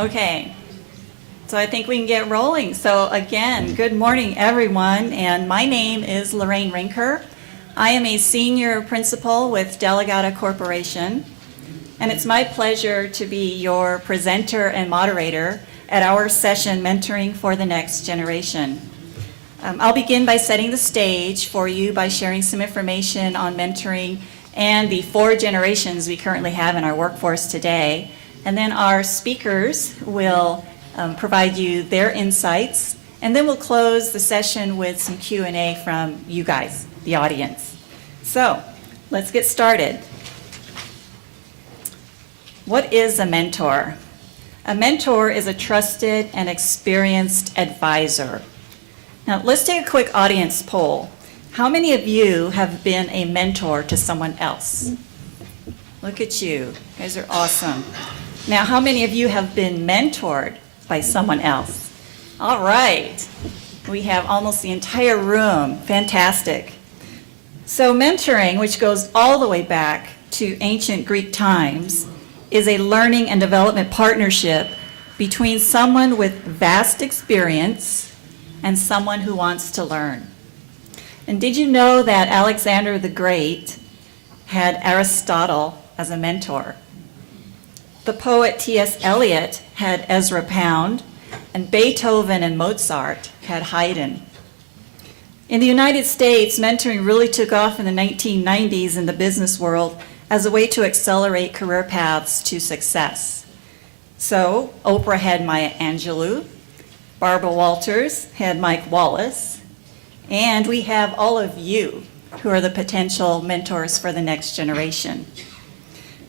Okay, so I think we can get rolling. So again, good morning everyone, and my name is Lorraine Rinker. I am a senior principal with Delegata Corporation, and it's my pleasure to be your presenter and moderator at our session, Mentoring for the Next Generation. I'll begin by setting the stage for you by sharing some information on mentoring and the 4 generations we currently have in our workforce today. And then our speakers will provide you their insights, and then we'll close the session with some Q&A from you guys, the audience. So let's get started. What is a mentor? A mentor is a trusted and experienced advisor. Now let's take a quick audience poll. How many of you have been a mentor to someone else? Look at you. You guys are awesome. Now, how many of you have been mentored by someone else? All right. We have almost the entire room. Fantastic. So mentoring, which goes all the way back to ancient Greek times, is a learning and development partnership between someone with vast experience and someone who wants to learn. And did you know that Alexander the Great had Aristotle as a mentor? The poet T.S. Eliot had Ezra Pound, and Beethoven and Mozart had Haydn. In the United States, mentoring really took off in the 1990s in the business world as a way to accelerate career paths to success. So Oprah had Maya Angelou, Barbara Walters had Mike Wallace, and we have all of you who are the potential mentors for the next generation.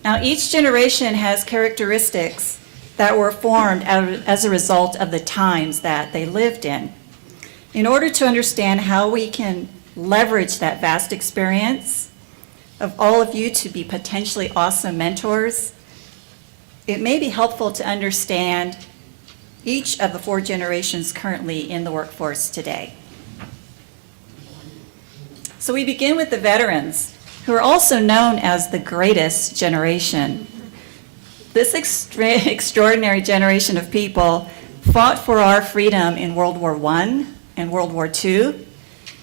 Now, each generation has characteristics that were formed as a result of the times that they lived in. In order to understand how we can leverage that vast experience of all of you to be potentially awesome mentors, it may be helpful to understand each of the 4 generations currently in the workforce today. So we begin with the veterans, who are also known as the greatest generation. This extraordinary generation of people fought for our freedom in World War I and World War II,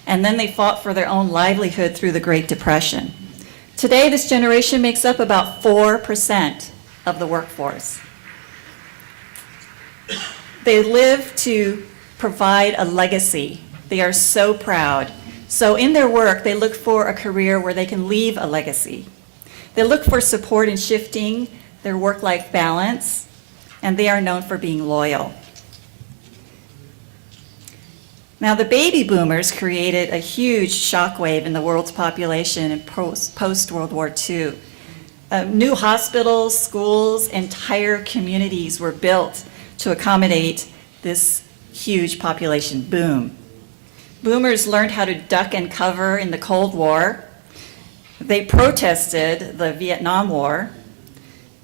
and then they fought for their own livelihood through the Great Depression. Today, this generation makes up about 4% of the workforce. They live to provide a legacy. They are so proud. So in their work, they look for a career where they can leave a legacy. They look for support in shifting their work-life balance, and they are known for being loyal. Now, the baby boomers created a huge shockwave in the world's population in post-World War II. New hospitals, schools, entire communities were built to accommodate this huge population boom. Boomers learned how to duck and cover in the Cold War. They protested the Vietnam War.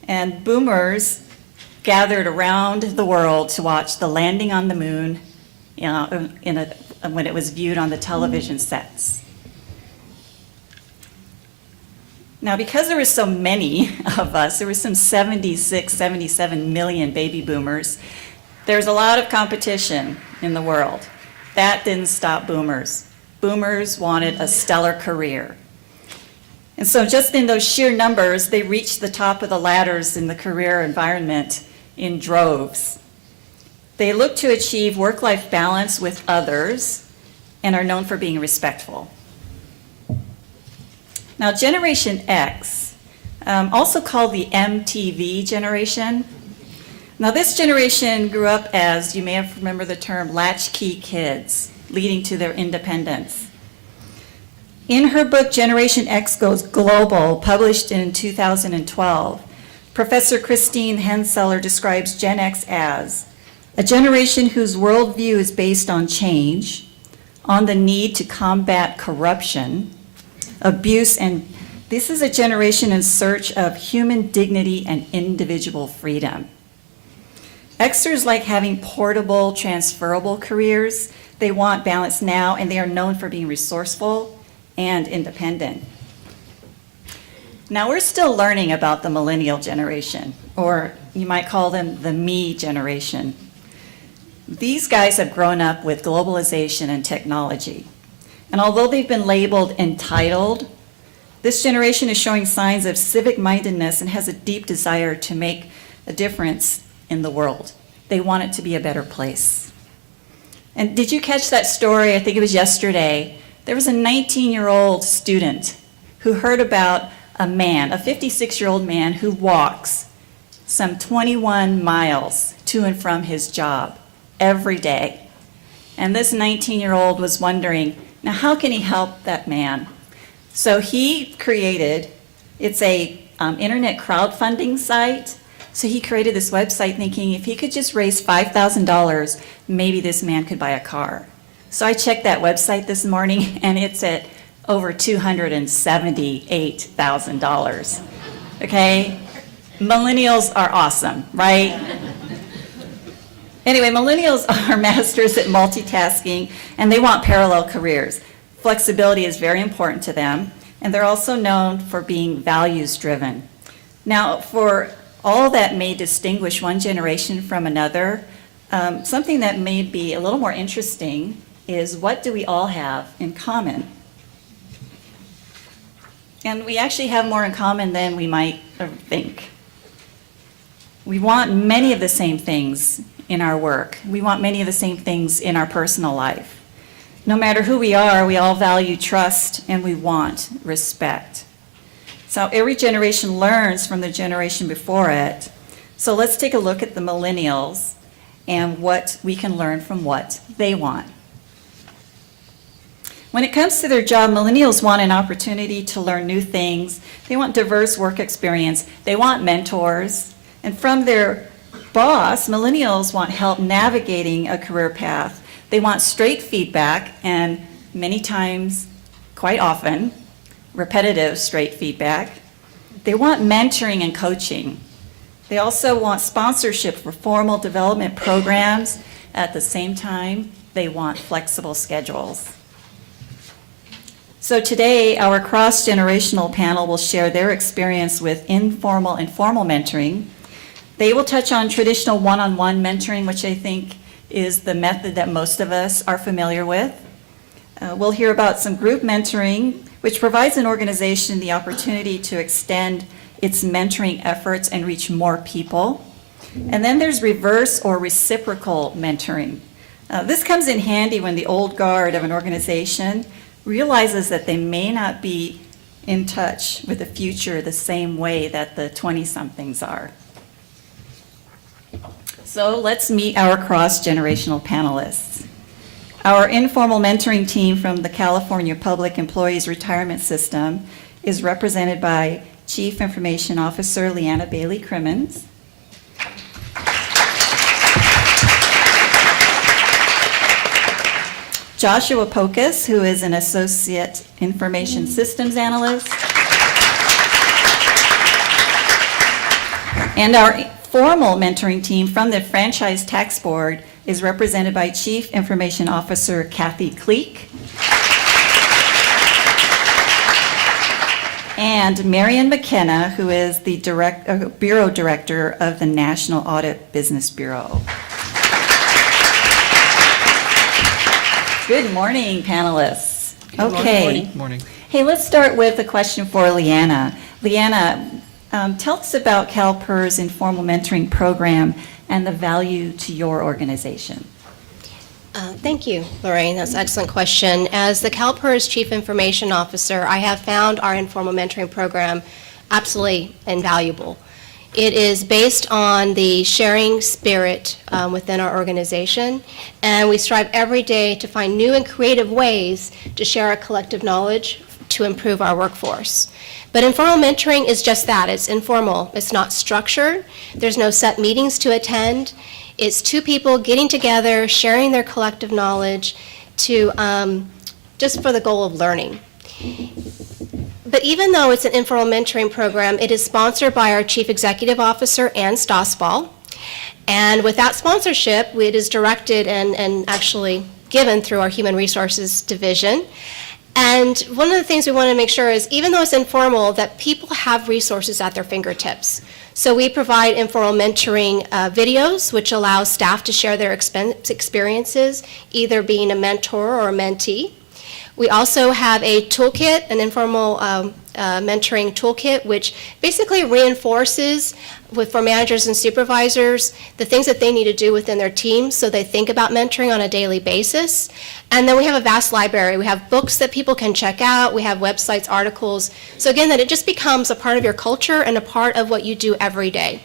And boomers gathered around the world to watch the landing on the moon when it was viewed on the television sets. Now, because there were so many of us, there were some 76, 77 million baby boomers, there's a lot of competition in the world. That didn't stop boomers. Boomers wanted a stellar career. And so just in those sheer numbers, they reached the top of the ladders in the career environment in droves. They look to achieve work-life balance with others and are known for being respectful. Now, Generation X, also called the MTV generation. Now, this generation grew up as, you may have remembered the term, latchkey kids, leading to their independence. In her book, Generation X Goes Global, published in 2012, Professor Christine Henseller describes Gen X as a generation whose worldview is based on change, on the need to combat corruption, abuse, and this is a generation in search of human dignity and individual freedom. Xers like having portable, transferable careers. They want balance now, and they are known for being resourceful and independent. Now, we're still learning about the millennial generation, or you might call them the me generation. These guys have grown up with globalization and technology. And although they've been labeled entitled, this generation is showing signs of civic mindedness and has a deep desire to make a difference in the world. They want it to be a better place. And did you catch that story? I think it was yesterday. There was a 19-year-old student who heard about a man, a 56-year-old man who walks some 21 miles to and from his job every day. And this 19-year-old was wondering, now how can he help that man? So he created, it's a internet crowdfunding site. So he created this website thinking if he could just raise $5,000, maybe this man could buy a car. So I checked that website this morning and it's at over $278,000. Okay? Millennials are awesome, right? Anyway, millennials are masters at multitasking and they want parallel careers. Flexibility is very important to them, and they're also known for being values-driven. Now, for all that may distinguish one generation from another, something that may be a little more interesting is what do we all have in common? And we actually have more in common than we might think. We want many of the same things in our work. We want many of the same things in our personal life. No matter who we are, we all value trust and we want respect. So every generation learns from the generation before it. So let's take a look at the millennials and what we can learn from what they want. When it comes to their job, millennials want an opportunity to learn new things. They want diverse work experience. They want mentors. And from their boss, millennials want help navigating a career path. They want straight feedback and many times, quite often, repetitive straight feedback. They want mentoring and coaching. They also want sponsorship for formal development programs. At the same time, they want flexible schedules. So today, our cross-generational panel will share their experience with informal and formal mentoring. They will touch on traditional one-on-one mentoring, which I think is the method that most of us are familiar with. We'll hear about some group mentoring, which provides an organization the opportunity to extend its mentoring efforts and reach more people. And then there's reverse or reciprocal mentoring. This comes in handy when the old guard of an organization realizes that they may not be in touch with the future the same way that the 20-somethings are. So let's meet our cross-generational panelists. Our informal mentoring team from the California Public Employees Retirement System is represented by Chief Information Officer Liana Bailey-Crimmins, Joshua Pocus, who is an Associate Information Systems Analyst, and our formal mentoring team from the Franchise Tax Board is represented by Chief Information Officer Cathy Cleek and Marian McKenna, who is the Bureau Director of the National Audit Business Bureau. Good morning, panelists. Okay. Morning. Hey, let's start with a question for Liana. Liana, tell us about CalPERS Informal Mentoring Program and the value to your organization. Thank you, Lorraine. That's an excellent question. As the CalPERS Chief Information Officer, I have found our informal mentoring program absolutely invaluable. It is based on the sharing spirit within our organization, and we strive every day to find new and creative ways to share our collective knowledge to improve our workforce. But informal mentoring is just that. It's informal. It's not structured. There's no set meetings to attend. It's two people getting together, sharing their collective knowledge to just for the goal of learning. But even though it's an informal mentoring program, it is sponsored by our Chief Executive Officer, Ann Stossball. And with that sponsorship, it is directed and actually given through our Human Resources Division. And one of the things we want to make sure is, even though it's informal, that people have resources at their fingertips. So we provide informal mentoring videos, which allows staff to share their experiences, either being a mentor or a mentee. We also have a toolkit, an informal mentoring toolkit, which basically reinforces for managers and supervisors the things that they need to do within their teams so they think about mentoring on a daily basis. And then we have a vast library. We have books that people can check out. We have websites, articles. So again, that it just becomes a part of your culture and a part of what you do every day.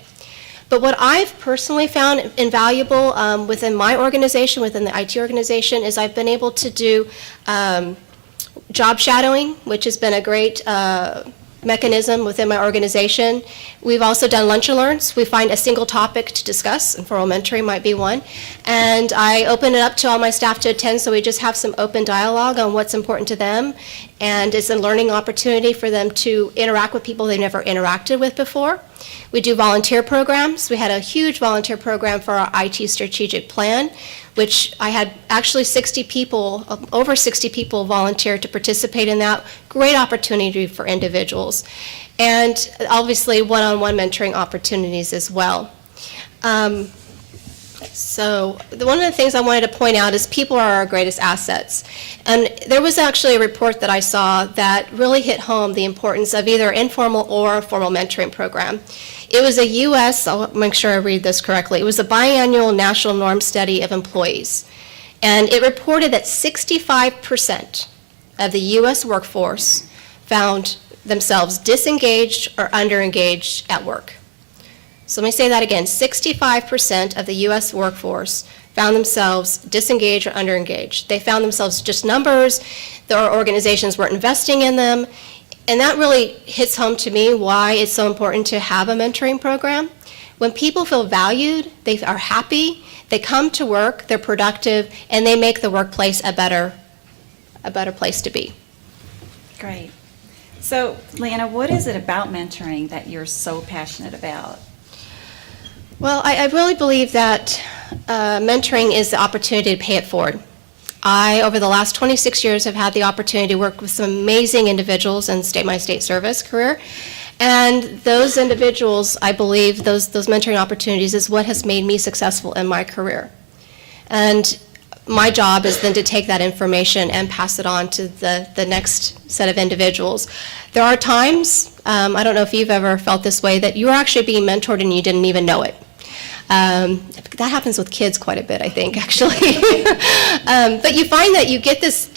But what I've personally found invaluable within my organization, within the IT organization, is I've been able to do job shadowing, which has been a great mechanism within my organization. We've also done lunch and learns. We find a single topic to discuss, informal mentoring might be one. And I open it up to all my staff to attend, so we just have some open dialogue on what's important to them. And it's a learning opportunity for them to interact with people they've never interacted with before. We do volunteer programs. We had a huge volunteer program for our IT strategic plan, which I had actually 60 people, over 60 people volunteer to participate in that. Great opportunity for individuals. And obviously one-on-one mentoring opportunities as well. So one of the things I wanted to point out is people are our greatest assets. And there was actually a report that I saw that really hit home the importance of either informal or formal mentoring program. It was a U.S., I'll make sure I read this correctly, it was a biannual national norm study of employees. And it reported that 65% of the U.S. workforce found themselves disengaged or underengaged at work. So let me say that again, 65% of the U.S. workforce found themselves disengaged or underengaged. They found themselves just numbers, their organizations weren't investing in them, and that really hits home to me why it's so important to have a mentoring program. When people feel valued, they are happy, they come to work, they're productive, and they make the workplace a better place to be. Great. So, Liana, what is it about mentoring that you're so passionate about? Well, I really believe that mentoring is the opportunity to pay it forward. I, over the last 26 years, have had the opportunity to work with some amazing individuals in my state service career. And those individuals, I believe, those mentoring opportunities is what has made me successful in my career. And my job is then to take that information and pass it on to the next set of individuals. There are times, I don't know if you've ever felt this way, that you're actually being mentored and you didn't even know it. That happens with kids quite a bit, I think, actually. But you find that you get this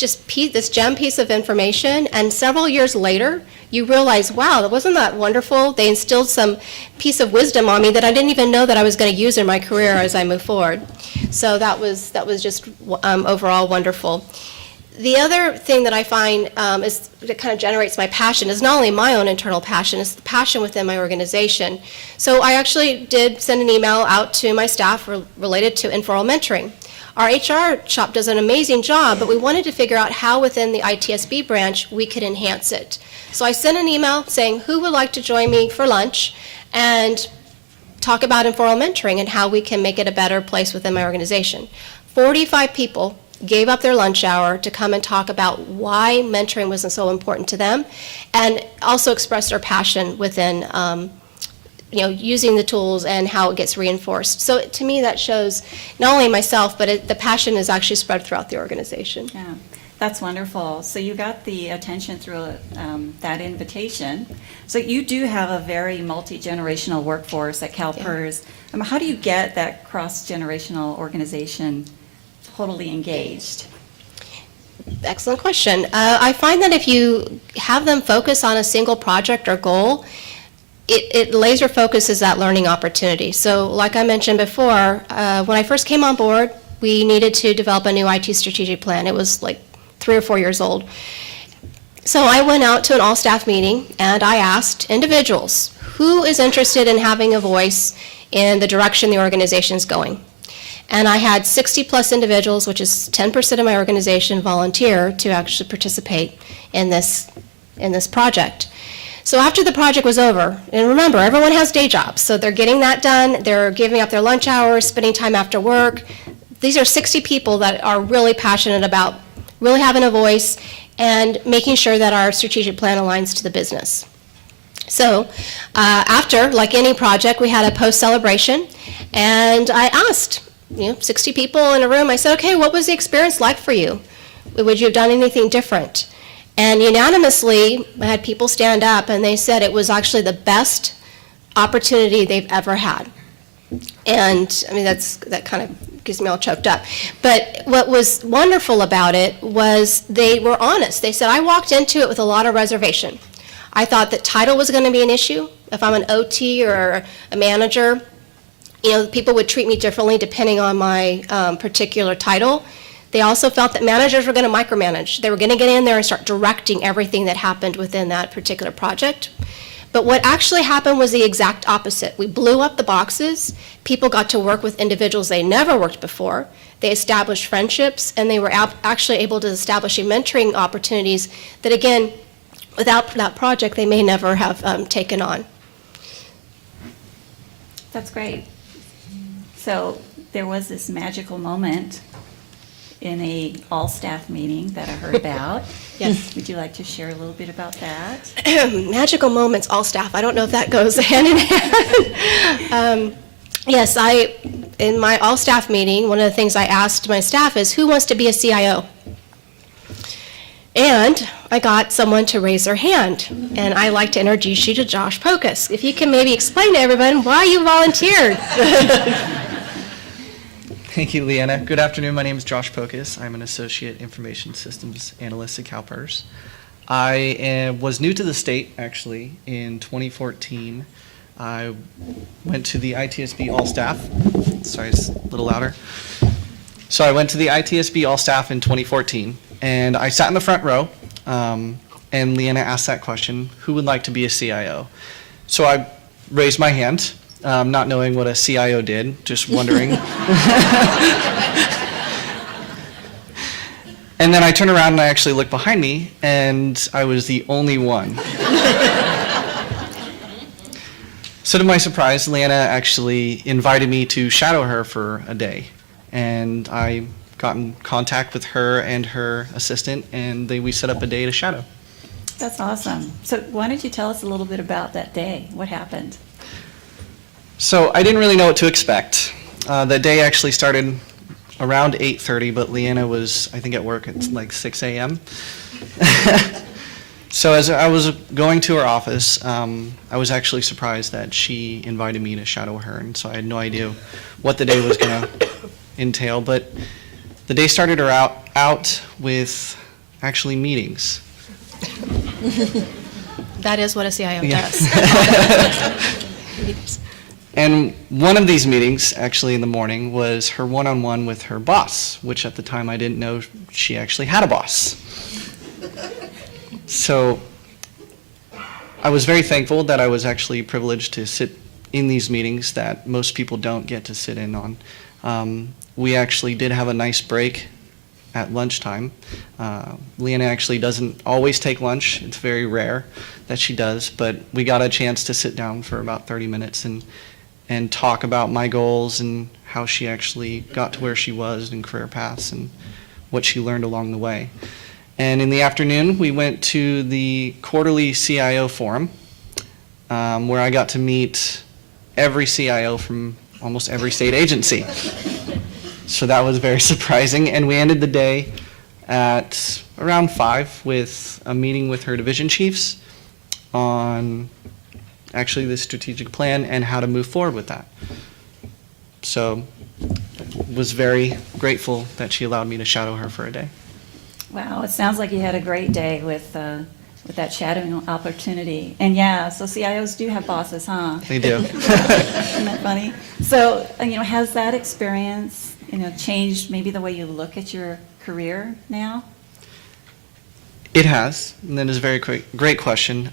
gem piece of information, and several years later, you realize, wow, wasn't that wonderful? They instilled some piece of wisdom on me that I didn't even know that I was going to use in my career as I move forward. So that was just overall wonderful. The other thing that I find is that kind of generates my passion is not only my own internal passion, it's the passion within my organization. So I actually did send an email out to my staff related to informal mentoring. Our HR shop does an amazing job, but we wanted to figure out how within the ITSB branch we could enhance it. So I sent an email saying who would like to join me for lunch and talk about informal mentoring and how we can make it a better place within my organization. 45 people gave up their lunch hour to come and talk about why mentoring wasn't so important to them, and also express their passion within using the tools and how it gets reinforced. So to me that shows not only myself, but the passion is actually spread throughout the organization. Yeah, that's wonderful. So you got the attention through that invitation. So you do have a very multi-generational workforce at CalPERS. Yeah. How do you get that cross-generational organization totally engaged? Excellent question. I find that if you have them focus on a single project or goal, it laser focuses that learning opportunity. So like I mentioned before, when I first came on board, we needed to develop a new IT strategic plan. It was like 3 or 4 years old. So I went out to an all-staff meeting and I asked individuals, who is interested in having a voice in the direction the organization is going? And I had 60 plus individuals, which is 10% of my organization, volunteer to actually participate in this project. So after the project was over, and remember, everyone has day jobs, so they're getting that done, they're giving up their lunch hours, spending time after work. These are 60 people that are really passionate about really having a voice, and making sure that our strategic plan aligns to the business. So after, like any project, we had a post-celebration, and I asked, 60 people in a room, I said, okay, what was the experience like for you? Would you have done anything different? And unanimously, I had people stand up, and they said it was actually the best opportunity they've ever had. And I mean, that kind of gets me all choked up. But what was wonderful about it was they were honest. They said, I walked into it with a lot of reservation. I thought that title was going to be an issue. If I'm an OT or a manager, people would treat me differently depending on my particular title. They also felt that managers were going to micromanage. They were going to get in there and start directing everything that happened within that particular project. But what actually happened was the exact opposite. We blew up the boxes. People got to work with individuals they never worked before. They established friendships, and they were actually able to establish mentoring opportunities that, again, without that project, they may never have taken on. That's great. So there was this magical moment in a all-staff meeting that I heard about. Yes. Would you like to share a little bit about that? Magical moments, all staff. I don't know if that goes hand in hand. Yes, in my all-staff meeting, one of the things I asked my staff is, who wants to be a CIO? And I got someone to raise their hand. And I'd like to introduce you to Josh Pocus. If you can maybe explain to everyone why you volunteered. Thank you, Liana. Good afternoon. My name is Josh Pocus. I'm an Associate Information Systems Analyst at CalPERS. I was new to the state, actually, in 2014. I went to the ITSB All-Staff. Sorry, it's a little louder. So I went to the ITSB All-Staff in 2014, and I sat in the front row, and Liana asked that question, who would like to be a CIO? So I raised my hand. Not knowing what a CIO did, just wondering. And then I turned around and I actually looked behind me, and I was the only one. So to my surprise, Liana actually invited me to shadow her for a day. And I got in contact with her and her assistant, and we set up a day to shadow. That's awesome. So why don't you tell us a little bit about that day? What happened? So I didn't really know what to expect. The day actually started around 8:30, but Liana was, I think, at work at like 6 a.m. So as I was going to her office, I was actually surprised that she invited me to shadow her, and so I had no idea what the day was going to entail. But the day started her out with actually meetings. That is what a CIO does. And one of these meetings, actually in the morning, was her one-on-one with her boss, which at the time I didn't know she actually had a boss. So I was very thankful that I was actually privileged to sit in these meetings that most people don't get to sit in on. We actually did have a nice break at lunchtime. Liana actually doesn't always take lunch. It's very rare that she does, but we got a chance to sit down for about 30 minutes and talk about my goals and how she actually got to where she was in career paths and what she learned along the way. And in the afternoon, we went to the quarterly CIO forum, where I got to meet every CIO from almost every state agency. So that was very surprising. And we ended the day at around 5 with a meeting with her division chiefs on actually the strategic plan and how to move forward with that. So was very grateful that she allowed me to shadow her for a day. Wow, it sounds like you had a great day with that shadowing opportunity. And yeah, so CIOs do have bosses, huh? They do. Isn't that funny? So, has that experience, changed maybe the way you look at your career now? It has, and that is a very great question.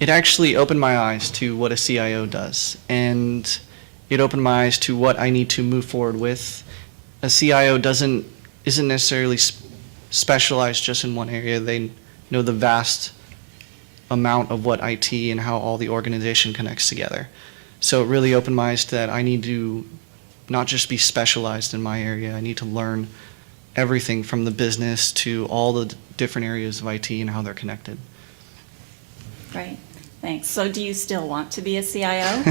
It actually opened my eyes to what a CIO does, and it opened my eyes to what I need to move forward with. A CIO isn't necessarily specialized just in one area. They know the vast amount of what IT and how all the organization connects together. So it really opened my eyes to that I need to not just be specialized in my area. I need to learn everything from the business to all the different areas of IT and how they're connected. Great, thanks. So do you still want to be a CIO?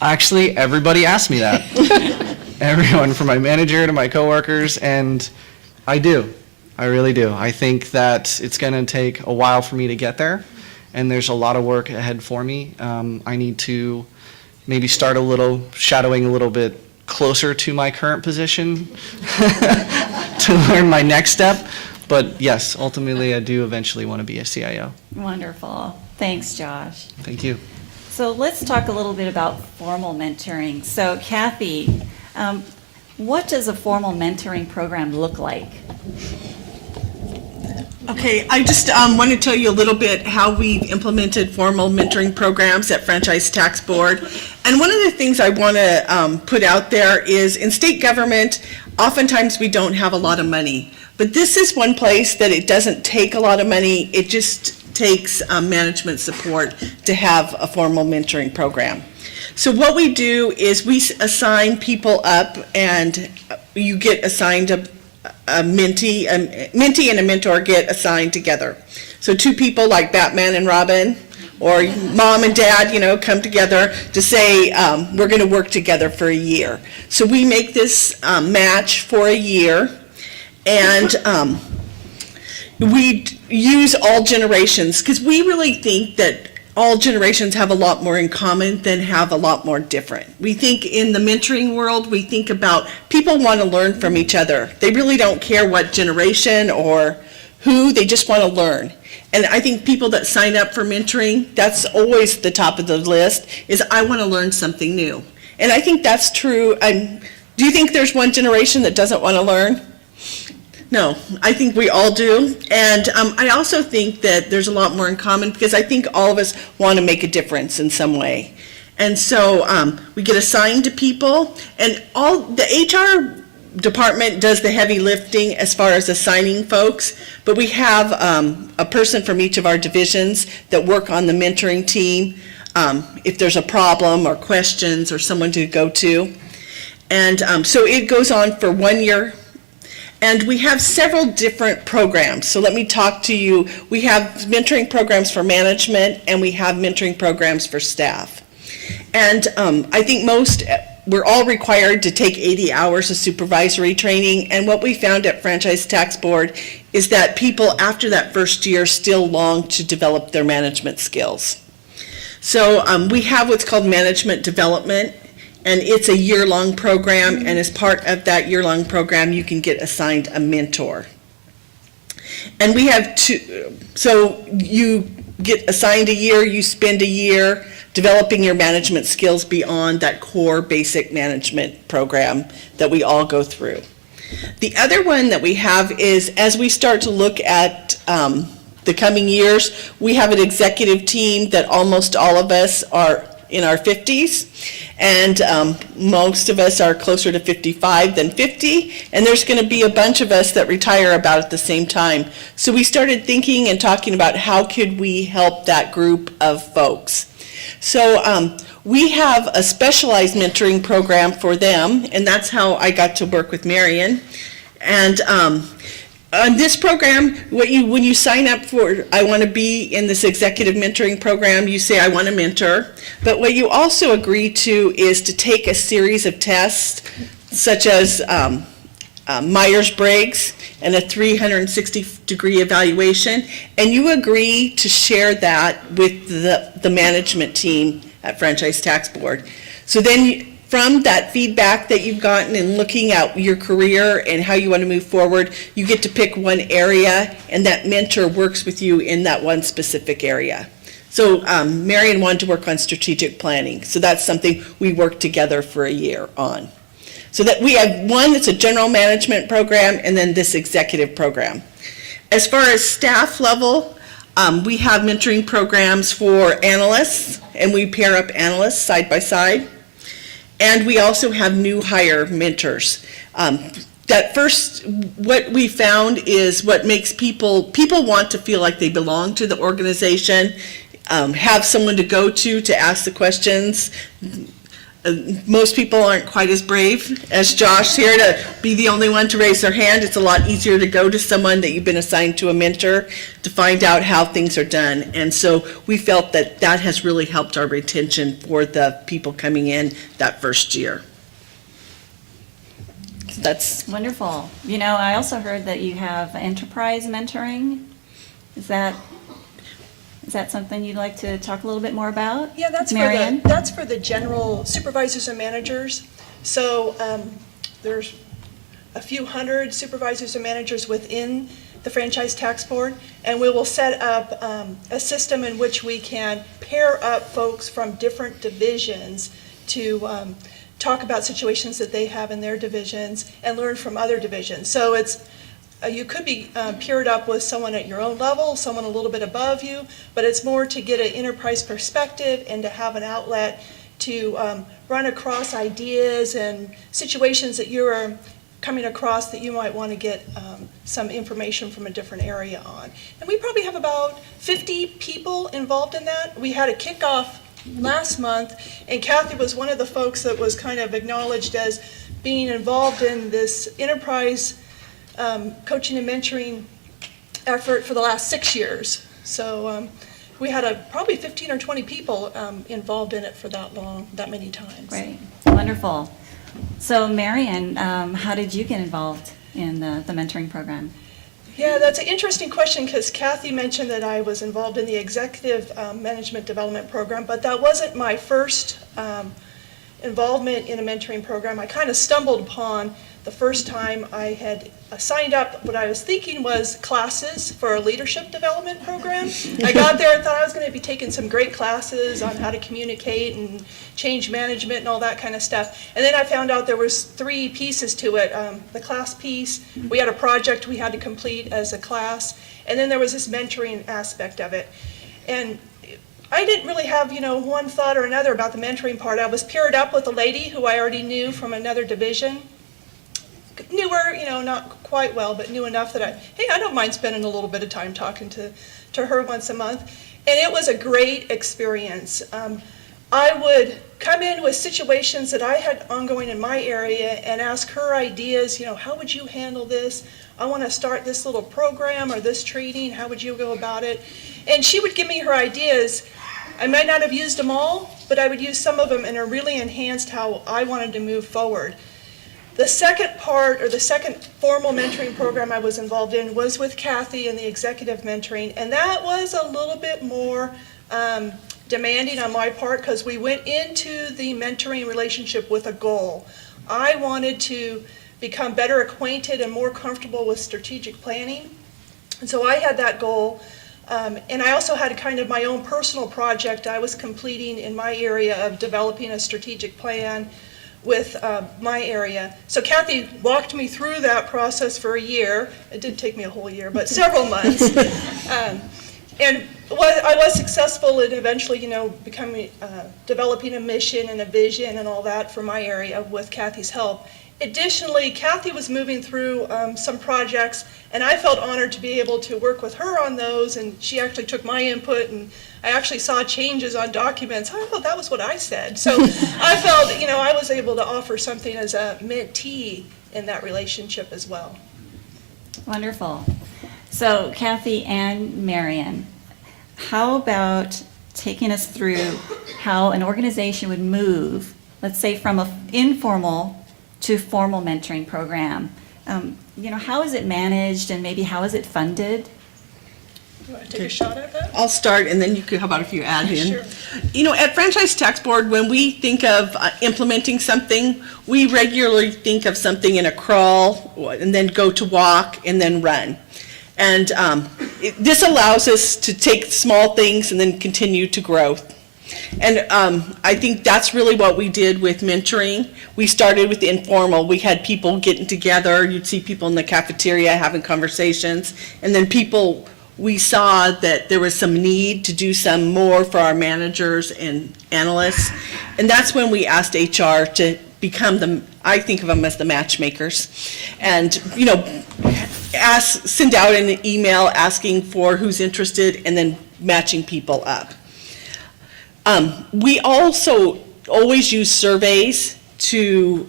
Actually, everybody asks me that. Everyone, from my manager to my coworkers, and I do. I really do. I think that it's going to take a while for me to get there, and there's a lot of work ahead for me. I need to maybe start shadowing a little bit closer to my current position to learn my next step. But yes, ultimately, I do eventually want to be a CIO. Wonderful. Thanks, Josh. Thank you. So let's talk a little bit about formal mentoring. So Cathy, what does a formal mentoring program look like? Okay, I just want to tell you a little bit how we've implemented formal mentoring programs at Franchise Tax Board. And one of the things I want to put out there is in state government, oftentimes we don't have a lot of money. But this is one place that it doesn't take a lot of money. It just takes management support to have a formal mentoring program. So what we do is we assign people up, and you get assigned a mentee and a mentor get assigned together. So two people like Batman and Robin, or mom and dad, come together to say, we're going to work together for a year. So we make this match for a year, and we use all generations, because we really think that all generations have a lot more in common than have a lot more different. We think in the mentoring world, we think about people want to learn from each other. They really don't care what generation or who, they just want to learn. And I think people that sign up for mentoring, that's always the top of the list, is I want to learn something new. And I think that's true. Do you think there's one generation that doesn't want to learn? No, I think we all do. And I also think that there's a lot more in common, because I think all of us want to make a difference in some way. And so we get assigned to people, and all the HR department does the heavy lifting as far as assigning folks, but we have a person from each of our divisions that work on the mentoring team if there's a problem or questions or someone to go to. And so it goes on for 1 year. And we have several different programs. So let me talk to you. We have mentoring programs for management, and we have mentoring programs for staff. And I think we're all required to take 80 hours of supervisory training. And what we found at Franchise Tax Board is that people after that first year still long to develop their management skills. So we have what's called management development. And it's a year-long program, and as part of that year-long program, you can get assigned a mentor. And we have so you get assigned a year, you spend a year developing your management skills beyond that core basic management program that we all go through. The other one that we have is, as we start to look at the coming years, we have an executive team that almost all of us are in our 50s. And most of us are closer to 55 than 50, and there's going to be a bunch of us that retire about at the same time. So we started thinking and talking about how could we help that group of folks. So we have a specialized mentoring program for them, and that's how I got to work with Marian. And on this program, when you sign up for, I want to be in this executive mentoring program, you say, I want to mentor. But what you also agree to is to take a series of tests, such as Myers-Briggs and a 360-degree evaluation, and you agree to share that with the management team at Franchise Tax Board. So then, from that feedback that you've gotten and looking at your career and how you want to move forward, you get to pick one area, and that mentor works with you in that one specific area. So Marian wanted to work on strategic planning, so that's something we worked together for a year on. So that we have one that's a general management program, and then this executive program. As far as staff level, we have mentoring programs for analysts, and we pair up analysts side by side. And we also have new hire mentors. What we found is what makes people want to feel like they belong to the organization, have someone to go to ask the questions. most people aren't quite as brave as Josh here to be the only one to raise their hand. It's a lot easier to go to someone that you've been assigned to a mentor to find out how things are done. And so we felt that that has really helped our retention for the people coming in that first year. So that's Wonderful. You know, I also heard that you have enterprise mentoring. Is that something you'd like to talk a little bit more about? Yeah, Marian? that's for the general supervisors and managers. So there's a few hundred supervisors and managers within the Franchise Tax Board, and we will set up a system in which we can pair up folks from different divisions to talk about situations that they have in their divisions and learn from other divisions. So it's you could be paired up with someone at your own level, someone a little bit above you, but it's more to get an enterprise perspective and to have an outlet to run across ideas and situations that you're coming across that you might want to get some information from a different area on. And we probably have about 50 people involved in that. We had a kickoff last month, and Cathy was one of the folks that was kind of acknowledged as being involved in this enterprise coaching and mentoring effort for the last 6 years. So we had probably 15 or 20 people involved in it for that many times. Great, wonderful. So Marian, how did you get involved in the mentoring program? Yeah, that's an interesting question because Cathy mentioned that I was involved in the Executive Management Development Program, but that wasn't my first involvement in a mentoring program. I kind of stumbled upon the first time I had signed up. What I was thinking was classes for a leadership development program. I got there and thought I was going to be taking some great classes on how to communicate and change management and all that kind of stuff. And then I found out there was 3 pieces to it. The class piece, we had a project we had to complete as a class, and then there was this mentoring aspect of it. And I didn't really have, one thought or another about the mentoring part. I was paired up with a lady who I already knew from another division. Knew her, not quite well, but knew enough that I don't mind spending a little bit of time talking to her once a month. And it was a great experience. I would come in with situations that I had ongoing in my area and ask her ideas, how would you handle this? I want to start this little program or this training, how would you go about it? And she would give me her ideas. I might not have used them all, but I would use some of them, and it really enhanced how I wanted to move forward. The second part, or the second formal mentoring program I was involved in, was with Cathy and the executive mentoring, and that was a little bit more demanding on my part because we went into the mentoring relationship with a goal. I wanted to become better acquainted and more comfortable with strategic planning, and so I had that goal. And I also had kind of my own personal project I was completing in my area of developing a strategic plan with my area. So Cathy walked me through that process for a year. It did take me a whole year, but several months. And I was successful in eventually, becoming, developing a mission and a vision and all that for my area with Cathy's help. Additionally, Cathy was moving through some projects, and I felt honored to be able to work with her on those, and she actually took my input, and I actually saw changes on documents. I thought that was what I said. So I felt, I was able to offer something as a mentee in that relationship as well. Wonderful. So Cathy and Marian, how about taking us through how an organization would move, let's say from an informal to formal mentoring program? How is it managed, and maybe how is it funded? You want to take a shot at that? I'll start, and then you could, how about if you add in? Sure. At Franchise Tax Board, when we think of implementing something, we regularly think of something in a crawl, and then go to walk, and then run. And this allows us to take small things and then continue to grow. And I think that's really what we did with mentoring. We started with the informal. We had people getting together. You'd see people in the cafeteria having conversations. And then we saw that there was some need to do some more for our managers and analysts. And that's when we asked HR to become I think of them as the matchmakers. And, send out an email asking for who's interested and then matching people up. We also always use surveys to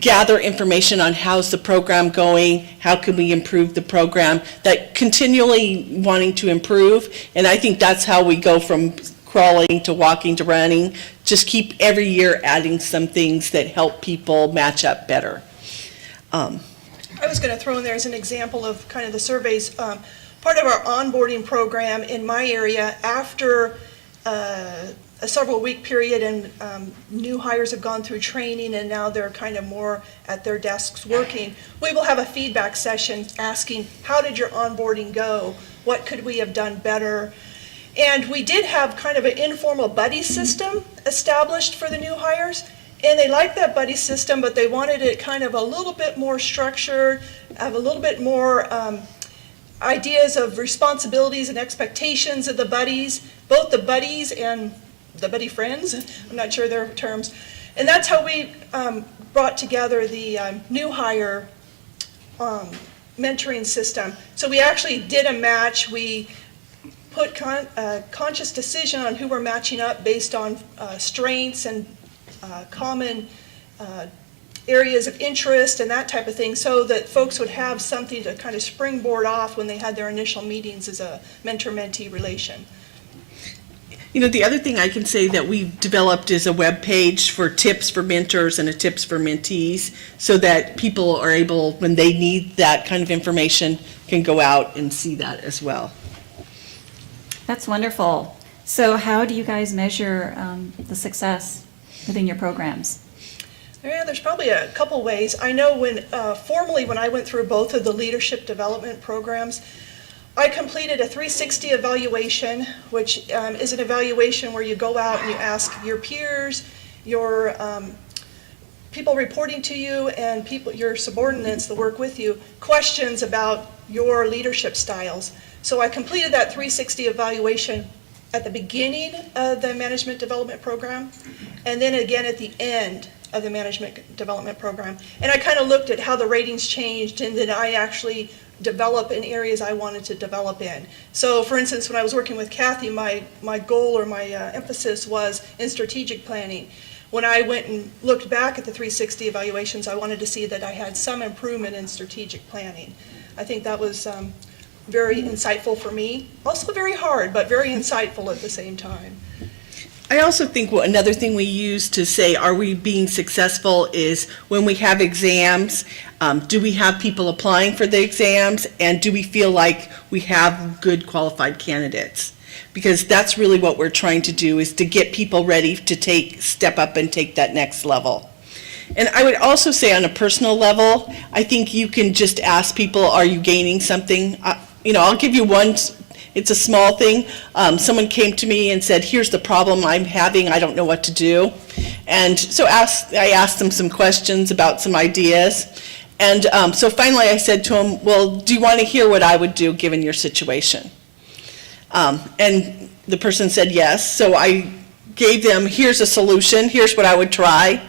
gather information on how's the program going, how can we improve the program, that continually wanting to improve. And I think that's how we go from crawling to walking to running. Just keep every year adding some things that help people match up better. I was going to throw in there as an example of kind of the surveys. Part of our onboarding program in my area, after a several-week period and new hires have gone through training and now they're kind of more at their desks working, we will have a feedback session asking, how did your onboarding go? What could we have done better? And we did have kind of an informal buddy system established for the new hires. And they liked that buddy system, but they wanted it kind of a little bit more structured, have a little bit more ideas of responsibilities and expectations of the buddies, both the buddies and the buddy friends. I'm not sure their terms. And that's how we brought together the new hire mentoring system. So we actually did a match. We put conscious decision on who we're matching up based on strengths and common areas of interest and that type of thing, so that folks would have something to kind of springboard off when they had their initial meetings as a mentor-mentee relation. You know, the other thing I can say that we've developed is a web page for tips for mentors and a tips for mentees, so that people are able, when they need that kind of information, can go out and see that as well. That's wonderful. So how do you guys measure the success within your programs? Yeah, there's probably a couple ways. I know when formally when I went through both of the leadership development programs, I completed a 360 evaluation, which is an evaluation where you go out and you ask your peers, your people reporting to you, and people, your subordinates that work with you, questions about your leadership styles. So I completed that 360 evaluation at the beginning of the management development program, and then again at the end of the management development program. And I kind of looked at how the ratings changed and that I actually develop in areas I wanted to develop in. So for instance, when I was working with Cathy, my goal or my emphasis was in strategic planning. When I went and looked back at the 360 evaluations, I wanted to see that I had some improvement in strategic planning. I think that was very insightful for me. Also very hard, but very insightful at the same time. I also think another thing we use to say, are we being successful, is when we have exams, do we have people applying for the exams, and do we feel like we have good qualified candidates? Because that's really what we're trying to do, is to get people ready to step up and take that next level. And I would also say on a personal level, I think you can just ask people, are you gaining something? I'll give you one. It's a small thing. Someone came to me and said, here's the problem I'm having, I don't know what to do. And so I asked them some questions about some ideas. And so finally I said to him, well, do you want to hear what I would do given your situation? And the person said yes. So I gave them, here's a solution, here's what I would try.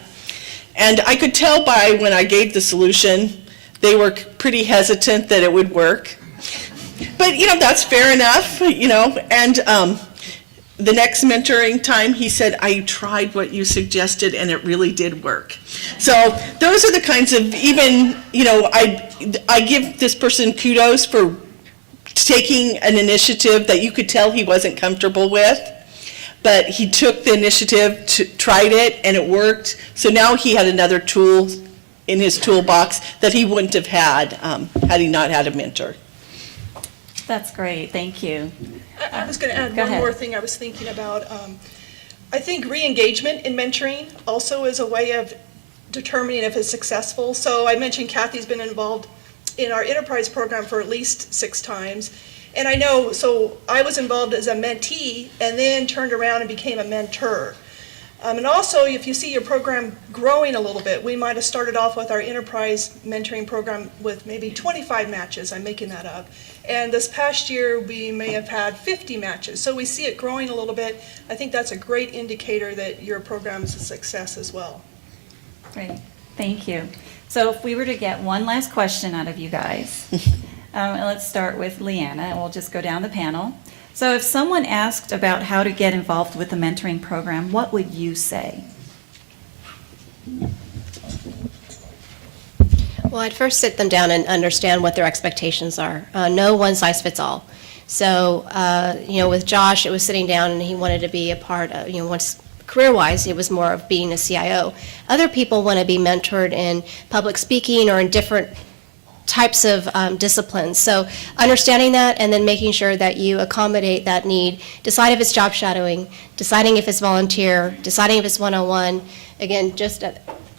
And I could tell by when I gave the solution, they were pretty hesitant that it would work. But, that's fair enough, and the next mentoring time, he said, I tried what you suggested and it really did work. So those are the kinds of, even, I give this person kudos for taking an initiative that you could tell he wasn't comfortable with, but he took the initiative, tried it, and it worked. So now he had another tool in his toolbox that he wouldn't have had had he not had a mentor. That's great, thank you. I was going to add Go one ahead. more thing I was thinking about. I think re-engagement in mentoring also is a way of determining if it's successful. So I mentioned Cathy's been involved in our enterprise program for at least 6 times. And I know, so I was involved as a mentee and then turned around and became a mentor. And also, if you see your program growing a little bit, we might have started off with our enterprise mentoring program with maybe 25 matches, I'm making that up. And this past year, we may have had 50 matches. So we see it growing a little bit. I think that's a great indicator that your program is a success as well. Great, thank you. So if we were to get one last question out of you guys, let's start with Liana, and we'll just go down the panel. So if someone asked about how to get involved with the mentoring program, what would you say? Well, I'd first sit them down and understand what their expectations are. No one size fits all. So, with Josh, it was sitting down and he wanted to be a part of, once career-wise, it was more of being a CIO. Other people want to be mentored in public speaking or in different types of disciplines. So understanding that and then making sure that you accommodate that need, decide if it's job shadowing, deciding if it's volunteer, deciding if it's one-on-one. Again, just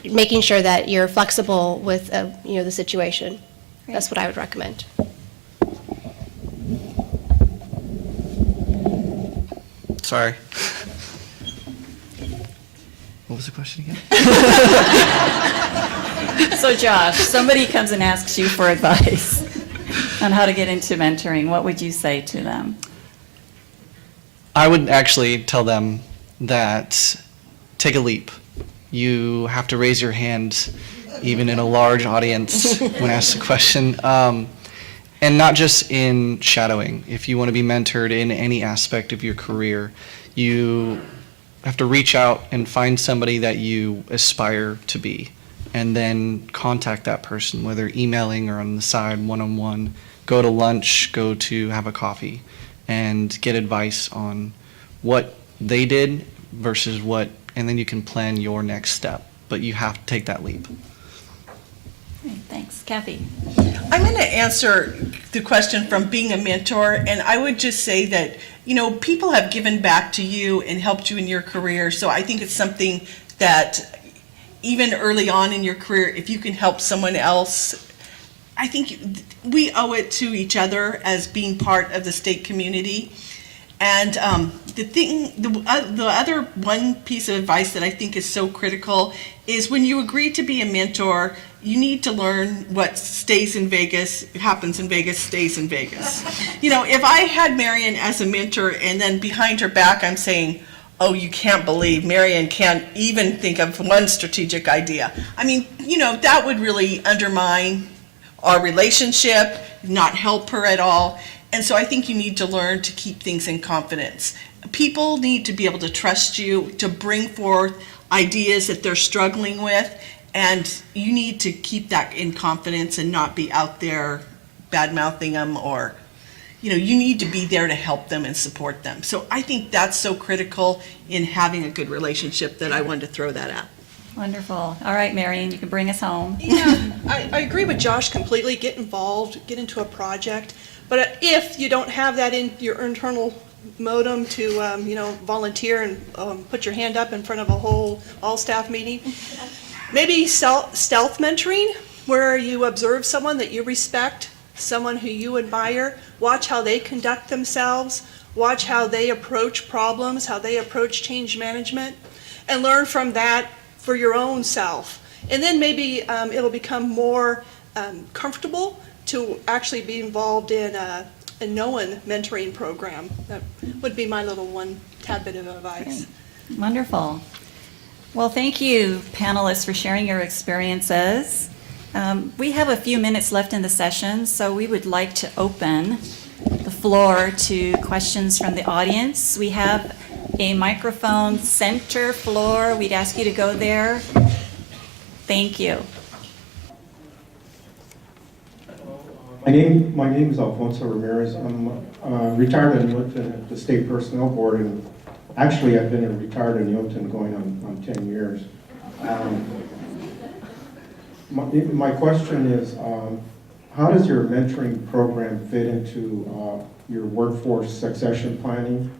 making sure that you're flexible with the situation. That's what I would recommend. Sorry. What was the question again? So Josh, somebody comes and asks you for advice on how to get into mentoring. What would you say to them? I would actually tell them that take a leap. You have to raise your hand, even in a large audience, when asked a question. And not just in shadowing. If you want to be mentored in any aspect of your career, you have to reach out and find somebody that you aspire to be, and then contact that person, whether emailing or on the side, one-on-one. Go to lunch, go to have a coffee, and get advice on what they did versus what, and then you can plan your next step. But you have to take that leap. Okay, thanks. Cathy? I'm going to answer the question from being a mentor, and I would just say that, people have given back to you and helped you in your career, so I think it's something that even early on in your career, if you can help someone else, I think we owe it to each other as being part of the state community. And the other one piece of advice that I think is so critical is when you agree to be a mentor, you need to learn what stays in Vegas, happens in Vegas, stays in Vegas. If I had Marian as a mentor and then behind her back I'm saying, oh, you can't believe Marian can't even think of one strategic idea. That would really undermine our relationship, not help her at all. And so I think you need to learn to keep things in confidence. People need to be able to trust you, to bring forth ideas that they're struggling with, and you need to keep that in confidence and not be out there bad-mouthing them, or, you need to be there to help them and support them. So I think that's so critical in having a good relationship that I wanted to throw that out. Wonderful. All right, Marian, you can bring us home. Yeah, I agree with Josh completely. Get involved, get into a project. But if you don't have that in your internal modem to, volunteer and put your hand up in front of a whole all-staff meeting, maybe stealth mentoring, where you observe someone that you respect, someone who you admire, watch how they conduct themselves, watch how they approach problems, how they approach change management, and learn from that for your own self. And then maybe it'll become more comfortable to actually be involved in a known mentoring program. That would be my little one tad bit of advice. Okay. Wonderful. Well, thank you, panelists, for sharing your experiences. We have a few minutes left in the session, so we would like to open the floor to questions from the audience. We have a microphone center floor. We'd ask you to go there. Thank you. My name is Alfonso Ramirez. I'm retired at the State Personnel Board, and actually I've been retired in Youngton going on 10 years. My question is, how does your mentoring program fit into your workforce succession planning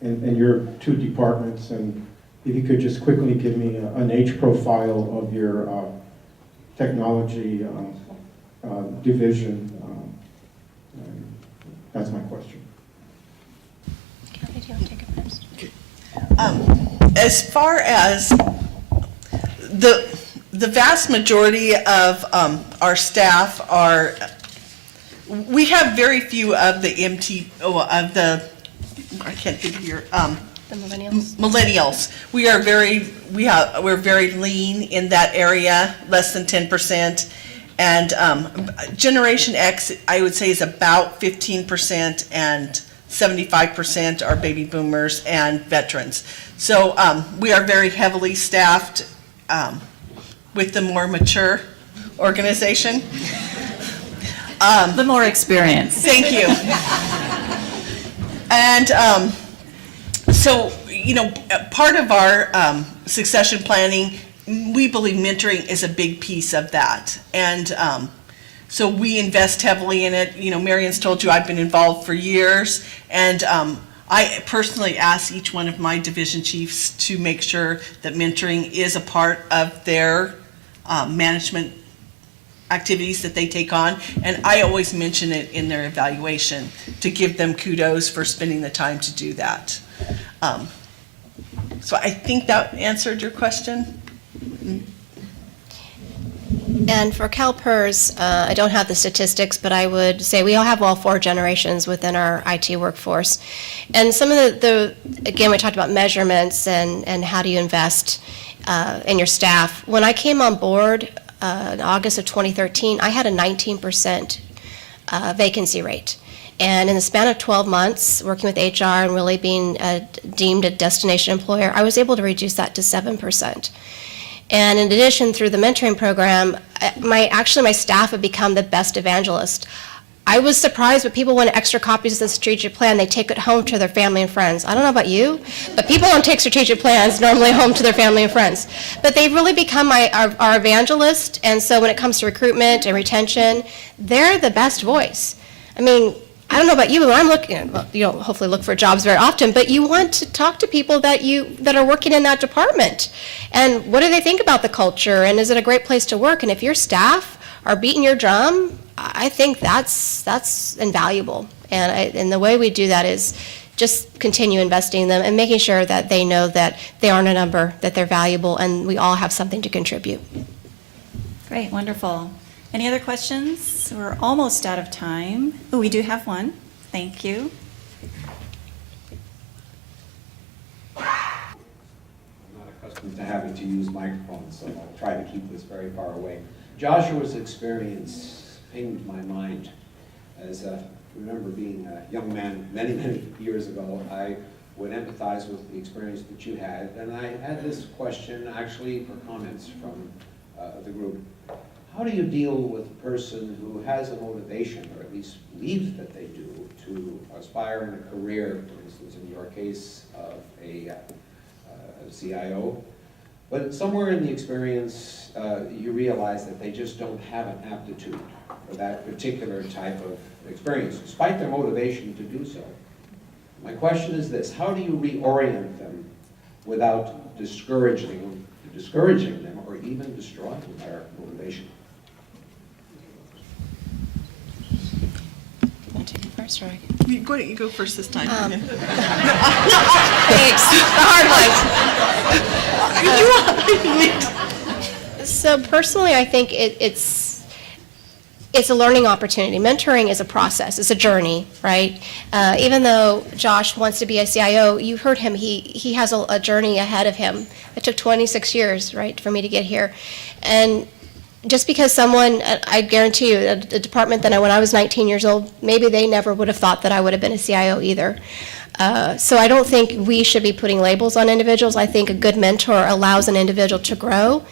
and your two departments? And if you could just quickly give me an age profile of your technology division. That's my question. Cathy, do you want to take it first? As far as the vast majority of our staff we have very few of the I can't think of your, The millennials? millennials. We're very lean in that area, less than 10%. And Generation X, I would say, is about 15%, and 75% are baby boomers and veterans. So we are very heavily staffed with the more mature organization. The more experience. Thank you. And so, you know, part of our succession planning, we believe mentoring is a big piece of that. And so we invest heavily in it. You know, Marian's told you I've been involved for years. And I personally ask each one of my division chiefs to make sure that mentoring is a part of their management activities that they take on, and I always mention it in their evaluation to give them kudos for spending the time to do that. So I think that answered your question. And for CalPERS, I don't have the statistics, but I would say we all have all 4 generations within our IT workforce. And some of again, we talked about measurements and how do you invest in your staff. When I came on board in August of 2013, I had a 19% vacancy rate. And in the span of 12 months, working with HR and really being deemed a destination employer, I was able to reduce that to 7%. And in addition, through the mentoring program, my staff have become the best evangelist. I was surprised when people want extra copies of the strategic plan. They take it home to their family and friends. I don't know about you, but people don't take strategic plans normally home to their family and friends. But they've really become our evangelist, and so when it comes to recruitment and retention, they're the best voice. I mean, I don't know about you, but when I'm looking, well, you don't hopefully look for jobs very often, but you want to talk to people that are working in that department. And what do they think about the culture, and is it a great place to work? And if your staff are beating your drum, I think that's invaluable. And the way we do that is just continue investing in them and making sure that they know that they aren't a number, that they're valuable, and we all have something to contribute. Great, wonderful. Any other questions? We're almost out of time. Oh, we do have one. Thank you. I'm not accustomed to having to use microphones, so I'll try to keep this very far away. Joshua's experience pinged my mind. As I remember being a young man many, many years ago, I would empathize with the experience that you had, and I had this question actually for comments from the group. How do you deal with a person who has a motivation, or at least believes that they do, to aspire in a career, for instance, in your case, of a CIO, but somewhere in the experience you realize that they just don't have an aptitude for that particular type of experience, despite their motivation to do so? My question is this: how do you reorient them without discouraging them or even destroying their motivation? Want to take it first, or You go first this time. Thanks. The hard one. So personally, I think it's a learning opportunity. Mentoring is a process. It's a journey, right? Even though Josh wants to be a CIO, you heard him. He has a journey ahead of him. It took 26 years, right, for me to get here. And just because someone, I guarantee you, a department that when I was 19 years old, maybe they never would have thought that I would have been a CIO either. So I don't think we should be putting labels on individuals. I think a good mentor allows an individual to grow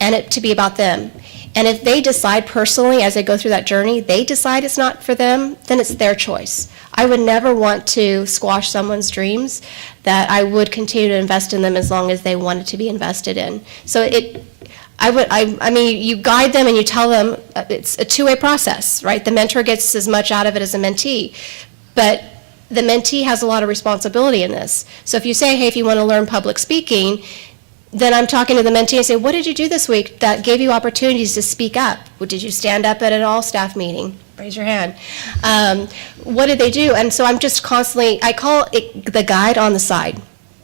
and it to be about them. And if they decide personally as they go through that journey, they decide it's not for them, then it's their choice. I would never want to squash someone's dreams, that I would continue to invest in them as long as they wanted to be invested in. So I mean, you guide them and you tell them it's a two-way process, right? The mentor gets as much out of it as the mentee, but the mentee has a lot of responsibility in this. So if you say, hey, if you want to learn public speaking, then I'm talking to the mentee and say, what did you do this week that gave you opportunities to speak up? Did you stand up at an all-staff meeting? Raise your hand. What did they do? And so I'm just constantly, I call it the guide on the side.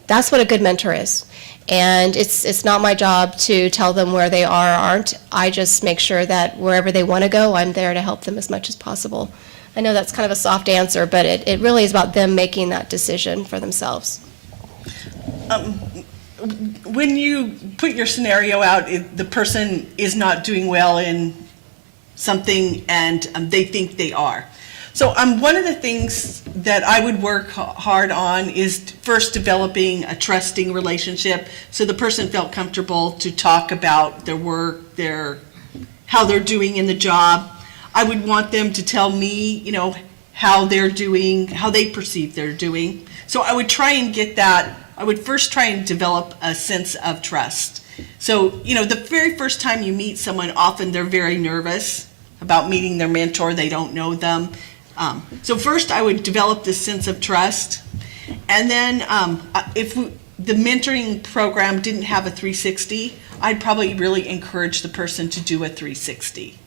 That's what a good mentor is. And it's not my job to tell them where they are or aren't. I just make sure that wherever they want to go, I'm there to help them as much as possible. I know that's kind of a soft answer, but it really is about them making that decision for themselves. When you put your scenario out, the person is not doing well in something and they think they are. So one of the things that I would work hard on is first developing a trusting relationship, so the person felt comfortable to talk about their work, how they're doing in the job. I would want them to tell me, you know, how they're doing, how they perceive they're doing. So I would try and get that. I would first try and develop a sense of trust. So, you know, the very first time you meet someone, often they're very nervous about meeting their mentor. They don't know them. So first I would develop this sense of trust. And then if the mentoring program didn't have a 360, I'd probably really encourage the person to do a 360.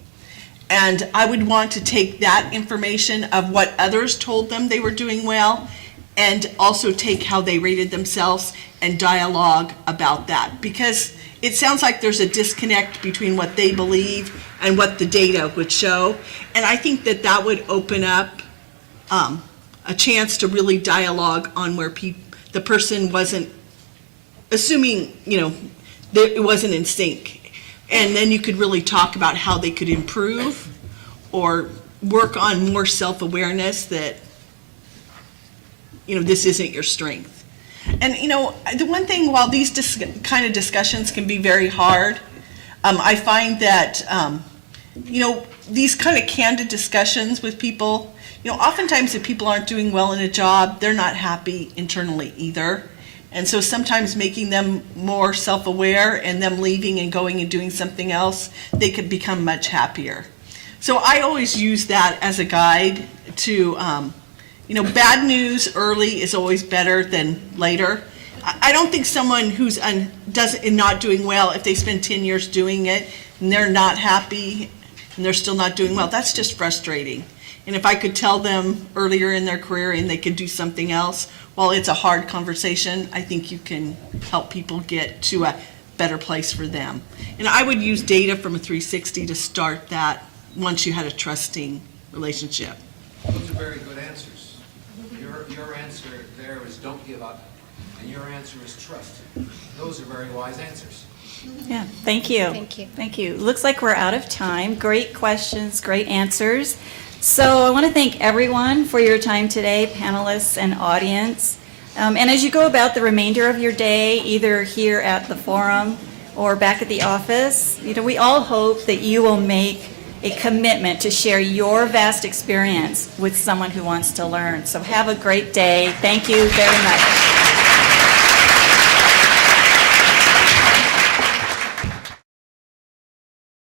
And I would want to take that information of what others told them they were doing well, and also take how they rated themselves and dialogue about that. Because it sounds like there's a disconnect between what they believe and what the data would show. And I think that that would open up a chance to really dialogue on where the person wasn't assuming, you know, it wasn't in sync. And then you could really talk about how they could improve or work on more self-awareness that, you know, this isn't your strength. And, you know, the one thing, while these kind of discussions can be very hard, I find that, you know, these kind of candid discussions with people, you know, oftentimes if people aren't doing well in a job, they're not happy internally either. And so sometimes making them more self-aware and them leaving and going and doing something else, they could become much happier. So I always use that as a guide to, you know, bad news early is always better than later. I don't think someone who's not doing well, if they spend 10 years doing it and they're not happy and they're still not doing well, that's just frustrating. And if I could tell them earlier in their career and they could do something else, while it's a hard conversation, I think you can help people get to a better place for them. And I would use data from a 360 to start that once you had a trusting relationship. Those are very good answers. Your answer there is don't give up, and your answer is trust. Those are very wise answers. Yeah, thank you. Thank you. Thank you. Looks like we're out of time. Great questions, great answers. So I want to thank everyone for your time today, panelists and audience. And as you go about the remainder of your day, either here at the forum or back at the office, you know, we all hope that you will make a commitment to share your vast experience with someone who wants to learn. So have a great day. Thank you very much.